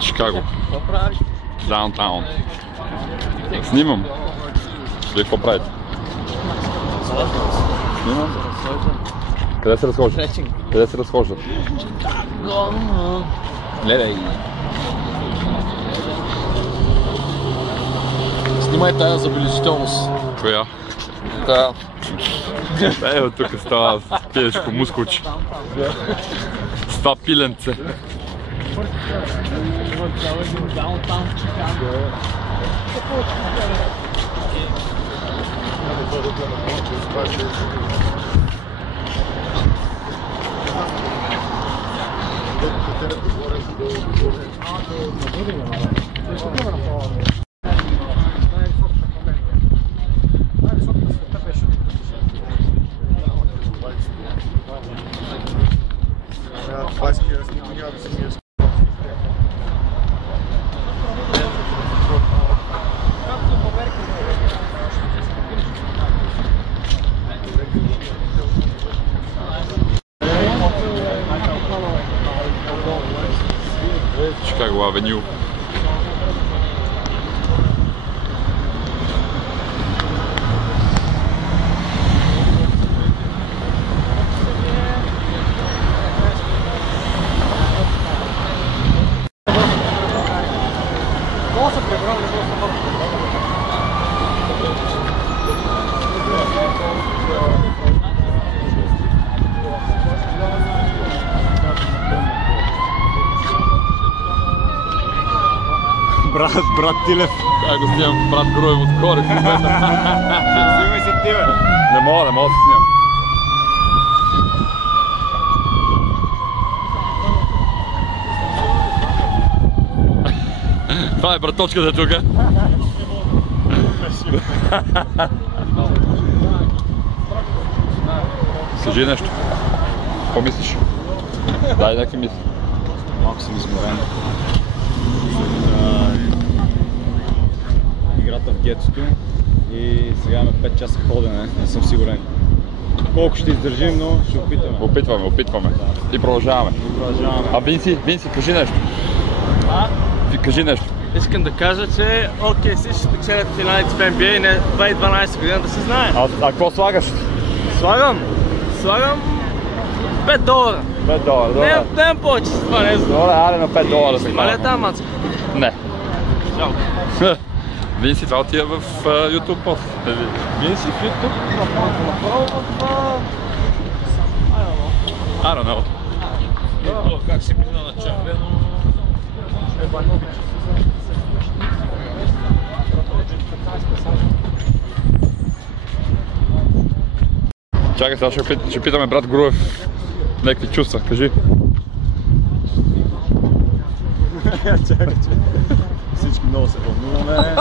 Chicago. Downtown. Снимам. Вие какво правите? Снимам. Къде се разхождат? Къде се разхождат? Гледай. Снимай тая забележителност. Коя? Тая. Ево тук става пиешко мускулче. С това пиленце. Chicago Avenue. Брат Тилев. Ай го снимам брат Груев от горе. Снимай се ти, бе. Не мога да се снимам. Това е браточката тук. Кажи нещо. Какво мислиш? Дай някакви мисли. Малко съм изморен. Играта в гетото и сега имаме 5 часа ходене, не съм сигурен колко ще издържим, но ще опитаме. Опитваме. И продължаваме. А Винси, кажи нещо. Кажи нещо. Искам да кажа, че OKC ще спечелят финалите в NBA не 2012 година, да се знае. А какво слагаш? Слагам $5. $5, Не повече с това, не знам. Добре, аре на $5. Има ли е тази мацка? Не. Жалко. Винси, това отива в YouTube пост. Винси в YouTube? Направо в... I don't know. Как се мина на Чамбе, но... Чакай, сега ще питаме брат Груев някакви чувства, кажи. Чакай. Всички много се вълнуваме.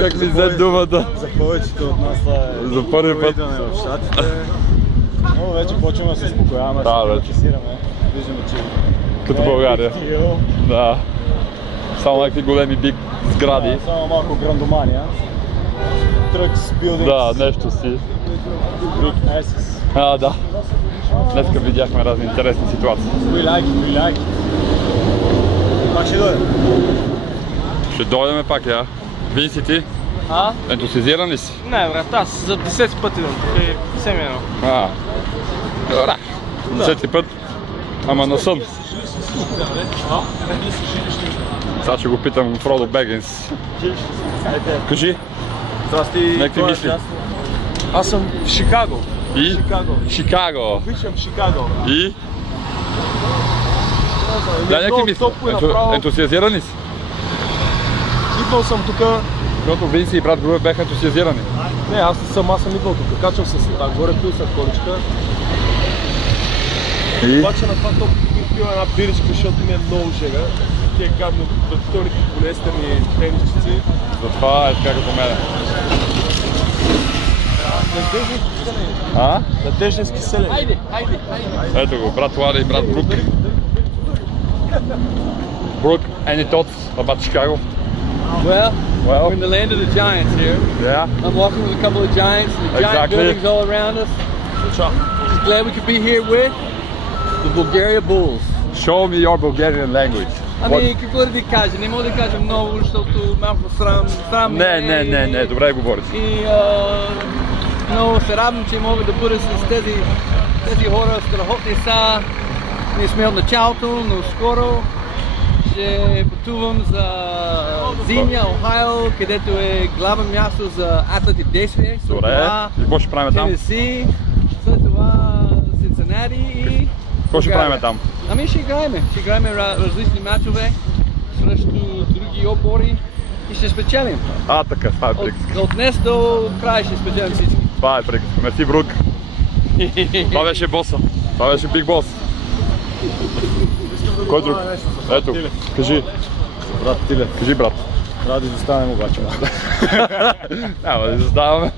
Как ми взе думата? За повечето от нас това е за първи път в щатите. Но вече почваме да се успокояваме, да се фокусираме. Виждаме, че като България. Да. Само някакви големи биг сгради. Само малко грандомания. Тръкс, билдингс. Да, нещо си. Big asses. Да. Днеска видяхме разни интересни ситуации. We like it. Пак ще дойдем. Ще дойдем пак, я. Винси ти? Ентусизиран ли си? Не, брат, аз за 10 пъти идвам, тук е семейно. Добре. 10 път, ама на сън. Сега ще го питам Фродо Бегинс. Кажи. Някакви мисли. Аз съм в Чикаго. И? Чикаго. Обичам Чикаго. И? Да, някакви мисли. Ентусиазирани си? Идвал съм тук. Защото Винси и брат Груев бяха ентусиазирани. Не, аз съм идвал тук. Качвам се там горе, пил съм количка. Обаче на това толкова пил една биричка, защото ми е много жега. Тия гадно вторите полиестерни тенисчици. Затова е така като мене. Надежденски селени. Ето го, брат Лари и брат Брук. Brooke, any thoughts about Chicago? Well, we're in the land of the giants here. Yeah. I'm walking with a couple of giants, and the giant buildings all around us. Just glad we could be here with The Bulgaria Bulls. Show me your Bulgarian language. Ами, какво да ви кажа? Не мога да кажа много, защото малко срам Не, добре говориш. И много се радвам, че мога да бъда с тези хора, страхотни са. Ние сме от началото, но скоро ще пътувам за Зимня, Охайо, където е главно място за атлети действие. Добре, и какво ще правим там? Тенеси, след това Цинцинати и... Какво ще правим там? Ами ще играем различни мачове срещу други отбори и ще спечелим. Така, това е приказка. От днес до края ще спечелим всички. Това е приказка. Мерси, Брук. Това беше боса. Това беше Биг Бос. Кой друг? Ето, кажи. Брат Тиле. Кажи, брат. Трябва да изостанем обаче. Няма да изоставаме.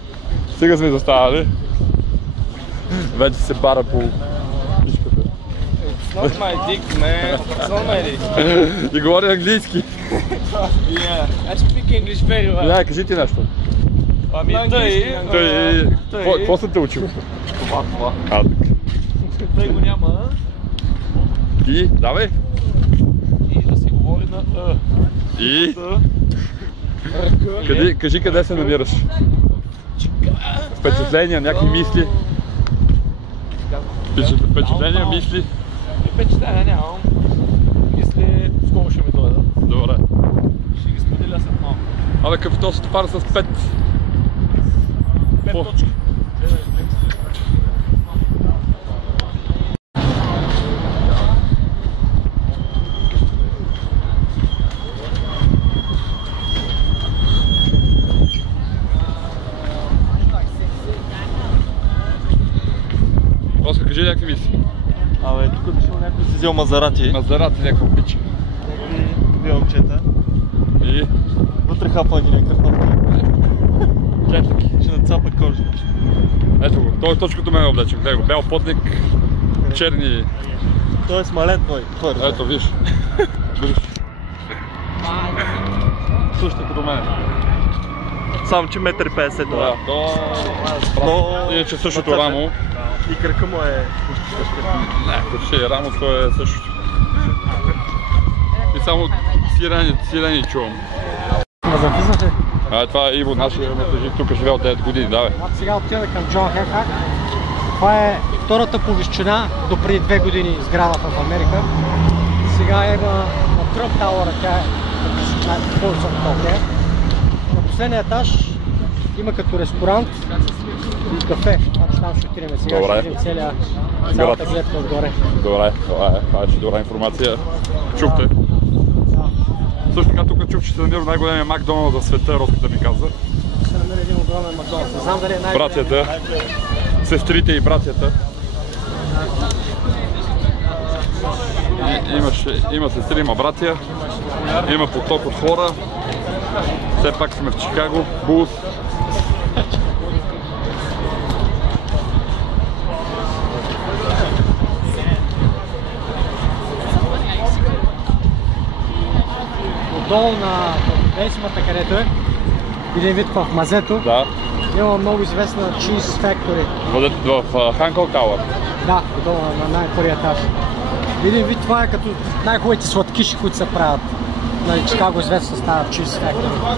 Сега сме изоставали. Вече се бара по пишката. It's not my dick, man. It's not my dick. И говори английски. Yeah, I speak English very well. Кажи ти нещо. Ами той... Какво съм те учил? Това. Така. Той го няма. И, давай. И да си говори на И? Кажи къде се намираш. Впечатления, някакви мисли. Впечатления, мисли. Впечатления нямам. Мисли, скоро ще ми дойда. Добре. Ще ги споделя след малко. Абе, кафето се топара с 5. 5 точки. Оскар, кажи някакви мисли. Абе, тук дошъл някой си взел Мазарати. Мазарати, някакво пиче. Две момчета. И? Вътре хапа ги някакъв картофки. Кетлики. Ще нацапа кожа. Ето го, той е точно като мен облечен. Гледай го, бял потник, черни... Той е смален твой. Ето, виж. Виж. Също като мен. Само че 1,50 м това. Да, то... Иначе същото рамо. И кръка му е... Не, като ще е рамо, то е същото. И само сирени чувам. Записате? Това е Иво, нашия месажик, тук живее от 9 години, давай. Сега отида към Джон Хенхак. Това е втората по височина до преди 2 години сградата в Америка. Сега има на Тръмп Тауъра, тя е по-висока толкова. На последния етаж има като ресторант и кафе. Значи там ще отидем сега, ще видим цялата гледка отгоре. Добре, това е добра информация. Чухте? Също така тук чух, че се намира най-големия Макдоналд за света, Роската ми каза. Се намира един огромен Макдоналд. Не знам дали е най-големия. Братята, сестрите и братята. Има сестри, има братя, има поток от хора. Все пак сме в Чикаго, Булс. Отдолу на бейсмата, където е, един вид в мазето, има много известна Cheese Factory. В Ханкок Тауър? Да, отдолу на най-първия етаж. Един вид това е като най-хубавите сладкиши, които се правят. На Чикаго известна става Cheese Factory.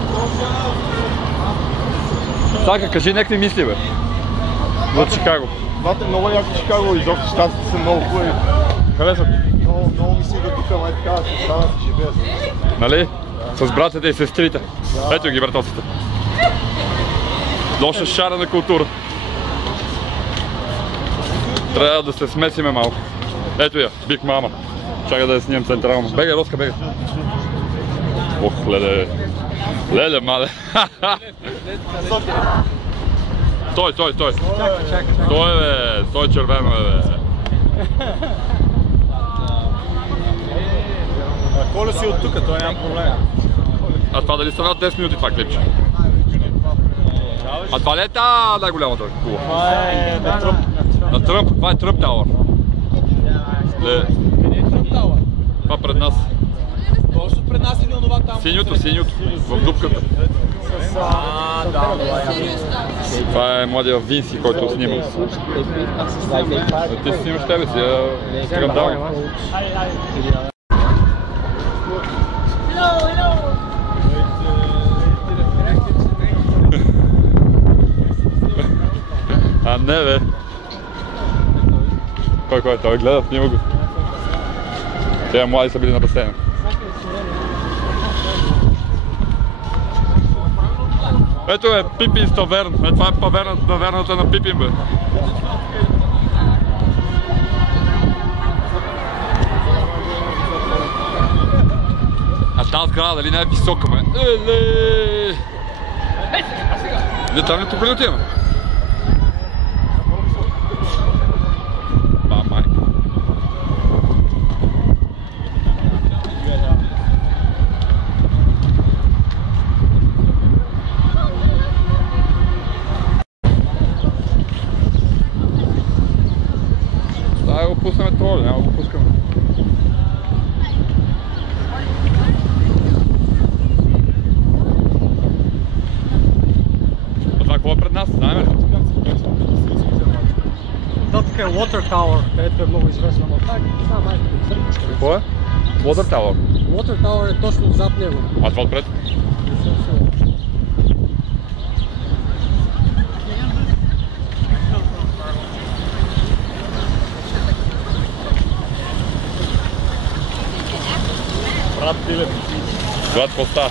Сака, кажи някакви мисли, бе. За Чикаго. Двата много яко Чикаго, изобщо щатите са много хубави. Харесват? Много ми си идва тук, май така, че става да си живея. Нали? С братята и сестрите. Ето ги, братовците. Доста шарена култура. Трябва да се смесиме малко. Ето я, Биг Мама. Чакай да я снимам централно. Бегай, Роска, бегай. Ох, леле. Леле, мале. Той. Чакай. Той е червено, бе. Коля си от тук, той няма проблем. А това дали стана 10 минути това клипче? А това ли е най-голямата кула? Това е на Тръмп. На Тръмп, това е Тръмп Тауър. Къде е Тръмп Тауър? Това пред нас. Точно пред нас или онова там? Синьото, в дупката. Това е младия Винси, който снима. Ти си снимаш тебе си, скандал. А не бе. Кой е той? Гледа, снима го. Те млади са били на басейна. Ето е Пипинс таверн. Това е таверната на Пипин бе. А тази сграда дали не е висока бе? Еле! Не там ли тук ли отиваме? Да го пуснем троле, няма го пускаме. А това какво е пред нас, знаем ли? Да, тук е Water Tower, където е много известно, но так, това майка църквичка. Какво е? Water Tower. Water Tower е точно зад него. А това отпред? Брат Пилев, Брат, какво става?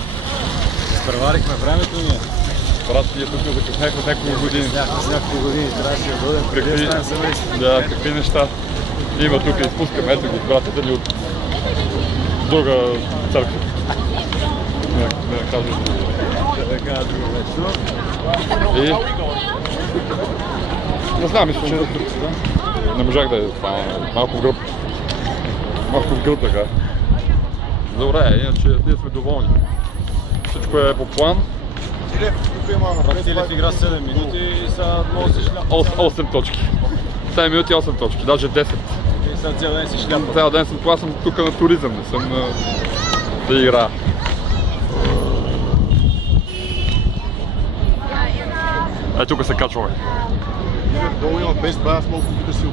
изпреварихме времето ние. Брат, ние тук закъснехме няколко години. С няколко години трябваше да бъдем преди да станем семейство. Да, какви неща има тук, изпускаме, ето ги братята ни от друга църква. Не кажа. Така, друго вече. И... Не знам, мисля, че не можах да е малко в гръб. Малко в гръб така. Добре, иначе ние сме доволни. Всичко е по план. Брат Пилев игра 7 минути и сега може да се шляпа. 8 точки. 7 минути 8 точки, даже 10. И сега цял ден си шляпа. Цял ден съм, това съм тук на туризъм, не съм да игра. Тук се качваме. Долу има без басбол, да си